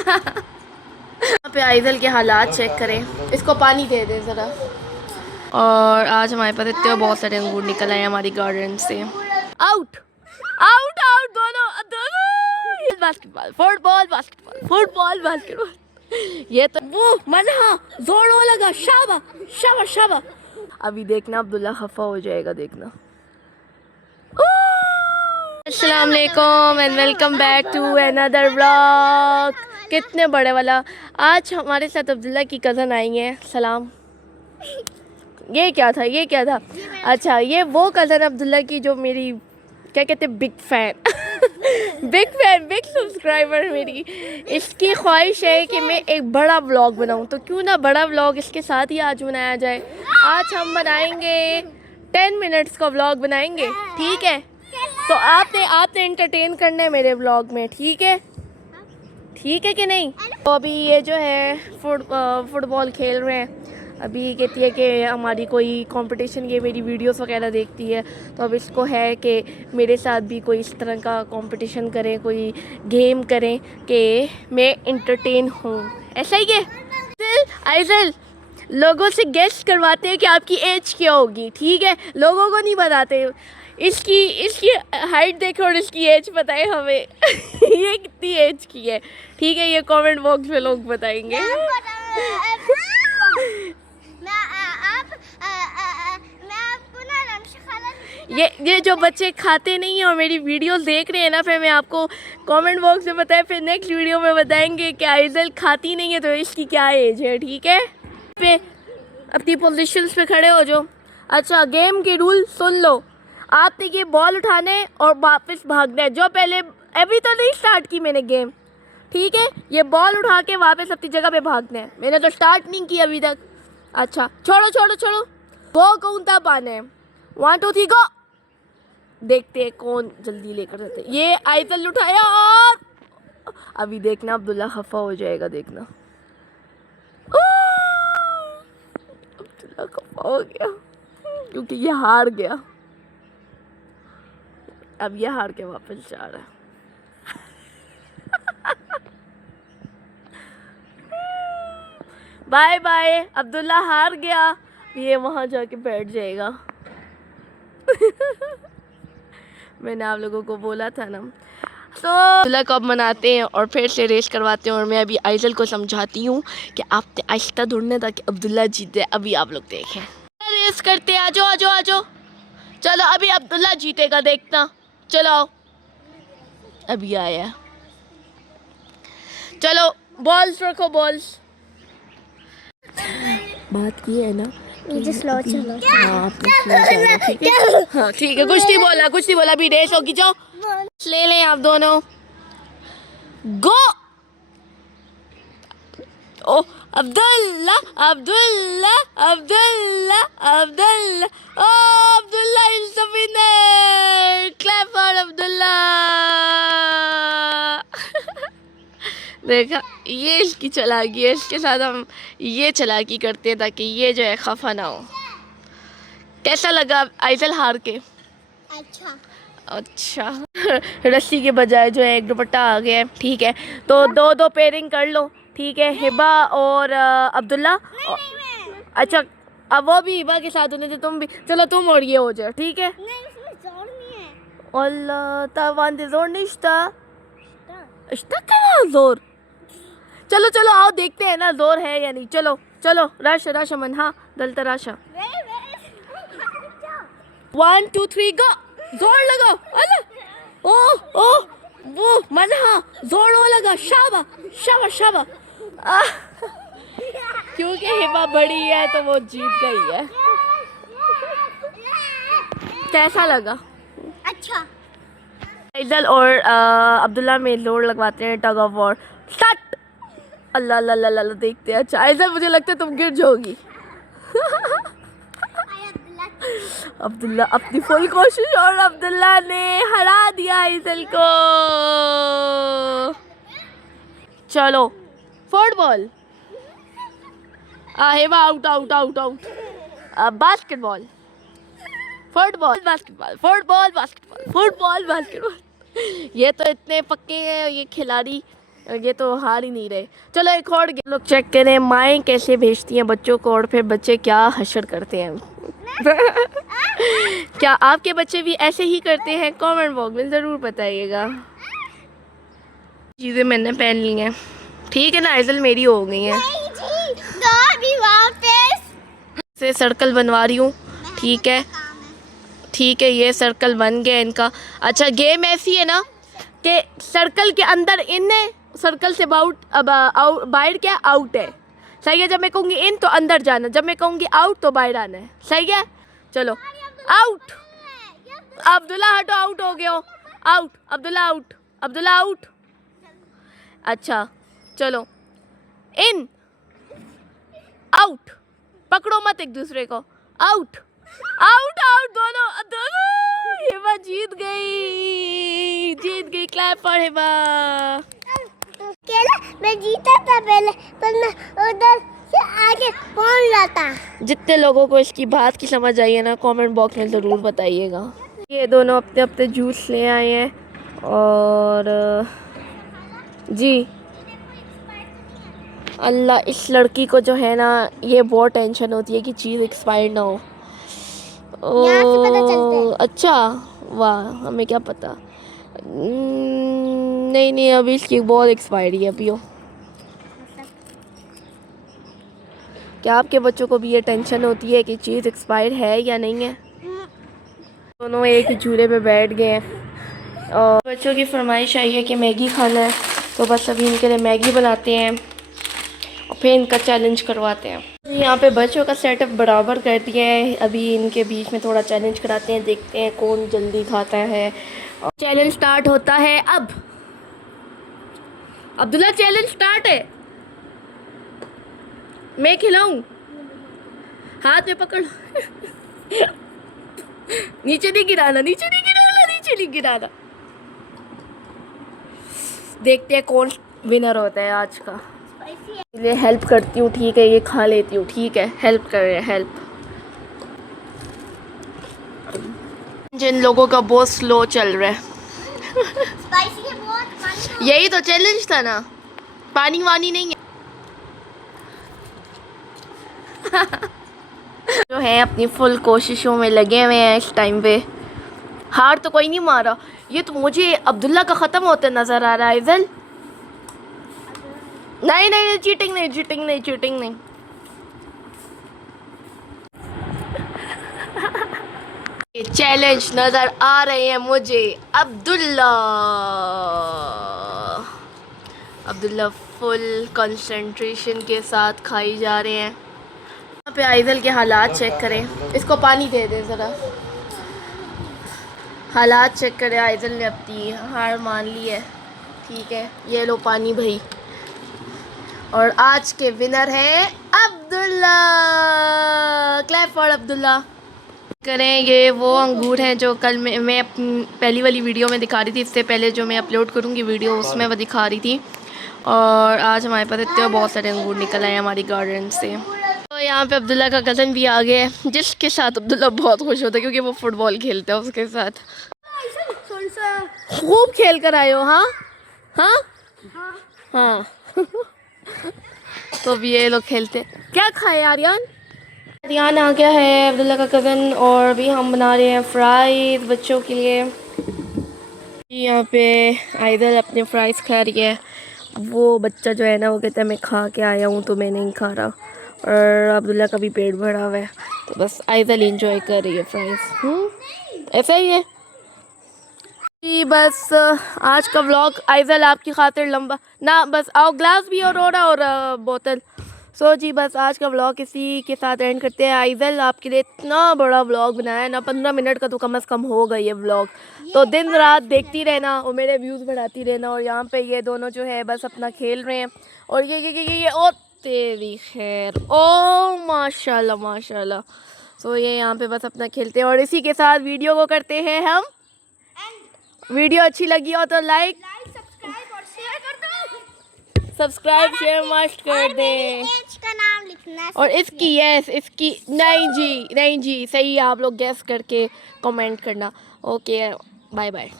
यहाँ पे आइजल के हालात चेक करें, इसको पानी दे दे ज़रा। और आज हमारे पास इतने बहुत सारे अंगूर निकल आए हमारी गार्डन से। आउट आउट आउट, दोनों दोनों। Basketball football, basketball football, basketball. ये तो वो मन्हा जोरों लगा, शाबा शाबा शाबा। अभी देखना अब्दुल्ला खफा हो जाएगा, देखना। अस्सलाम वालेकुम and welcome back to another vlog. कितने बड़े वाला। आज हमारे साथ अब्दुल्ला की कज़न आई है। सलाम। ये क्या था, ये क्या था? अच्छा, ये वो कज़न अब्दुल्ला की जो मेरी क्या कहते हैं, big fan big fan, big subscriber मेरी। इसकी ख्वाहिश है कि मैं एक बड़ा व्लॉग बनाऊं, तो क्यों ना बड़ा व्लॉग इसके साथ ही आज बनाया जाए। आज हम बनाएंगे 10 मिनट्स का व्लॉग बनाएंगे, ठीक है? तो आपने एंटरटेन करना है मेरे व्लॉग में, ठीक है? ठीक है कि नहीं? तो अभी ये जो है फुटबॉल खेल रहे हैं। अभी कहती है कि हमारी कोई कंपटीशन, ये मेरी वीडियोस वगैरह देखती है, तो अब इसको है कि मेरे साथ भी कोई इस तरह का कंपटीशन करें, कोई गेम करें कि मैं एंटरटेन हूँ। ऐसा ही है। आइजल, लोगों से गेस करवाते हैं कि आपकी एज क्या होगी, ठीक है? लोगों को नहीं बताते। इसकी हाइट देखो और इसकी एज बताए हमें ये कितनी एज की है, ठीक है? ये कमेंट बॉक्स में लोग बताएंगे। ये जो बच्चे खाते नहीं हैं और मेरी वीडियोस देख रहे हैं ना, फिर मैं आपको कमेंट बॉक्स में बताएं, फिर नेक्स्ट वीडियो में बताएंगे कि आइजल खाती नहीं है तो इसकी क्या एज है, ठीक है? पे अपनी पोजीशंस पे खड़े हो जाओ। अच्छा, गेम के रूल सुन लो। आपने ये बॉल उठाने और वापस भागना है। जो पहले, अभी तो नहीं स्टार्ट की मैंने गेम, ठीक है? ये बॉल उठा के वापस अपनी जगह पे भागना है। मैंने तो स्टार्ट नहीं की अभी तक। अच्छा, छोड़ो छोड़ो छोड़ो। गो कौन पाने हैं? 1 2 3 गो। देखते हैं कौन जल्दी लेकर जाते। ये आइजल उठाया और अभी देखना अब्दुल्ला खफा हो जाएगा, देखना। अब्दुल्ला खफा हो गया क्योंकि ये हार गया। अब ये हार के वापस जा रहा है। बाय बाय, अब्दुल्ला हार गया। ये वहाँ जाके बैठ जाएगा। मैंने आप लोगों को बोला था ना। तो अब्दुल्ला को अब मनाते हैं और फिर से रेस करवाते हैं, और मैं अभी आइजल को समझाती हूँ कि आपने आहिस्ता दौड़ना ताकि अब्दुल्ला जीते। अभी आप लोग देखें, रेस करते हैं। आजो आजो आजो, चलो अभी अब्दुल्ला जीतेगा, देखना। चलो, अभी आया। चलो बॉल्स रखो, बॉल्स। बात की है ना, मुझे स्लो चलो। हाँ, आपने स्लो जाना, ठीक है? हाँ ठीक है, कुछ नहीं बोला, कुछ नहीं बोला। अभी रेस होगी, जाओ ले लें आप दोनों। Go. Oh Abdullah Abdullah Abdullah Abdullah, oh Abdullah is the winner. Clap for Abdullah. देखा, ये इसकी चालाकी है। इसके साथ हम ये चालाकी करते हैं ताकि ये जो है खफा ना हो। कैसा लगा आइजल हार के? अच्छा रस्सी के बजाय जो है एक दुपट्टा आ गया है, ठीक है? तो दो दो पेयरिंग कर लो, ठीक है? हिबा और अब्दुल्ला। अच्छा, अब वो भी हिबा के साथ होने थे, तुम भी। चलो तुम और ये हो जाए, ठीक है? अल्लाह तावान जोर नहीं जोर। चलो चलो आओ, देखते हैं ना जोर है या नहीं। चलो चलो, राशा राशा मनहा दलता राशा। 1 2 3 गो। जोर लगाओ। अल्लाह, ओ ओ वो मनहा जोर लगा, शाबा शाबा शाबा। क्योंकि हिबा बड़ी है तो वो जीत गई है। कैसा लगा? अच्छा। आइजल और अब्दुल्ला में जोर लगवाते हैं, टग ऑफ वॉर स्टार्ट। अल्लाह अल्लाह अल्लाह, देखते हैं। अच्छा आइजल, मुझे लगता है तुम गिर जाओगी। अब्दुल्ला अपनी फुल कोशिश, और अब्दुल्ला ने हरा दिया आइजल को। चलो फुटबॉल। हेवा out out out out. Basketball football, basketball football, basketball football, basketball. ये तो इतने पक्के हैं ये खिलाड़ी, ये तो हार ही नहीं रहे। चलो एक और लोग चेक करें माएँ कैसे भेजती हैं बच्चों को और फिर बच्चे क्या हशर करते हैं। क्या आपके बच्चे भी ऐसे ही करते हैं? कमेंट बॉक्स में ज़रूर बताइएगा। चीज़ें मैंने पहन ली हैं, ठीक है ना, आइजल मेरी हो गई हैं। से सर्कल बनवा रही हूँ, ठीक है, ठीक है, ये सर्कल बन गया इनका। अच्छा गेम ऐसी है ना कि सर्कल के अंदर इन है, सर्कल से बाहर क्या आउट है, सही है। जब मैं कहूँगी इन तो अंदर जाना, जब मैं कहूँगी आउट तो बाहर आना है, सही है। चलो आउट, अब्दुल्ला हटो, आउट हो गया हो, out, Abdullah out, Abdullah out. अच्छा चलो इन, आउट, पकड़ो मत एक दूसरे को, आउट, आउट, आउट, दोनों दोनों। हिबा जीत गई, जीत गई, क्लैप फॉर हिबा। मैं जीता था पहले, पर मैं उधर से आगे पहुंच जाता। जितने लोगों को इसकी बात की समझ आई है ना, कमेंट बॉक्स में ज़रूर बताइएगा। ये दोनों अपने अपने जूस ले आए हैं और जी अल्लाह, इस लड़की को जो है ना ये बहुत टेंशन होती है कि चीज़ एक्सपायर ना हो। यहाँ से पता चलता है। अच्छा, वाह, हमें क्या पता। नहीं नहीं, अभी इसकी बहुत एक्सपायरी है, अभी हो। क्या आपके बच्चों को भी ये टेंशन होती है कि चीज़ एक्सपायर है या नहीं है? दोनों एक ही झूले पे बैठ गए हैं और बच्चों की फरमाइश आई है कि मैगी खाना है, तो बस अभी इनके लिए मैगी बनाते हैं और फिर इनका चैलेंज करवाते हैं। यहाँ पे बच्चों का सेटअप बराबर कर दिया है, अभी इनके बीच में थोड़ा चैलेंज कराते हैं, देखते हैं कौन जल्दी खाता है। और चैलेंज स्टार्ट होता है अब। अब्दुल्ला चैलेंज स्टार्ट है, मैं खिलाऊं, हाथ में पकड़। नीचे नहीं गिराना, नीचे नहीं गिराना, नीचे नहीं गिराना। देखते हैं कौन विनर होता है आज का। इसलिए हेल्प करती हूँ, ठीक है, ये खा लेती हूँ, ठीक है, हेल्प कर रहे हैं, हेल्प। जिन लोगों का बहुत स्लो चल रहा है। स्पाइसी है बहुत। यही तो चैलेंज था ना, पानी वानी नहीं है। जो है अपनी फुल कोशिशों में लगे हुए हैं इस टाइम पे। हार तो कोई नहीं मारा, ये तो मुझे अब्दुल्ला का ख़त्म होता नज़र आ रहा है। इज़ल नहीं नहीं, चीटिंग नहीं, चीटिंग नहीं, चीटिंग नहीं। ये चैलेंज नज़र आ रहे हैं मुझे। अब्दुल्ला अब्दुल्ला फुल कंसंट्रेशन के साथ खाई जा रहे हैं। यहाँ पे आइजल के हालात चेक करें, इसको पानी दे दे ज़रा। हालात चेक करें, आइजल ने अपनी हार मान ली है, ठीक है, ये लो पानी भाई। और आज के विनर हैं अब्दुल्ला, क्लैप फॉर अब्दुल्ला। करें, ये वो अंगूर हैं जो कल मैं अपनी पहली वाली वीडियो में दिखा रही थी, इससे पहले जो मैं अपलोड करूँगी वीडियो उसमें वो दिखा रही थी। और आज हमारे पास इतने बहुत सारे अंगूर निकल आए हमारी गार्डन से। तो यहाँ पे अब्दुल्ला का कज़न भी आ गया है, जिसके साथ अब्दुल्ला बहुत खुश होता है क्योंकि वो फुटबॉल खेलता है उसके साथ। खूब खेल कर आए हो, हाँ हाँ हाँ। तो भी ये लोग खेलते। क्या खाए आर्यन? आर्यन आ गया है, अब्दुल्ला का कज़न, और भी हम बना रहे हैं फ्राइज़ बच्चों के लिए। यहाँ पे आइदल अपने फ्राइज़ खा रही है। वो बच्चा जो है ना वो कहता है मैं खा के आया हूँ तो मैं नहीं खा रहा, और अब्दुल्ला का भी पेट भरा हुआ है, तो बस आइदल इंजॉय कर रही है फ्राइज़। ऐसा ही है जी। बस आज का व्लॉग आइजल आपकी खातिर लंबा ना, बस आओ ग्लास भी और बोतल। सो जी बस आज का व्लॉग इसी के साथ एंड करते हैं। आइजल आपके लिए इतना बड़ा व्लॉग बनाया ना, 15 मिनट का तो कम से कम होगा ये व्लॉग, तो दिन रात देखती रहना और मेरे व्यूज़ बढ़ाती रहना। और यहाँ पे ये दोनों जो है बस अपना खेल रहे हैं, और ये ओ तेरी खैर, ओ माशाल्लाह माशाल्लाह। सो ये यहाँ पे बस अपना खेलते हैं, और इसी के साथ वीडियो को करते हैं हम। वीडियो अच्छी लगी हो तो लाइक सब्सक्राइब और शेयर कर दो। सब्सक्राइब शेयर मस्ट कर दें। एज का नाम लिखना है। और इसकी यस इसकी नहीं जी सही है, आप लोग गैस करके कमेंट करना। Okay, bye bye.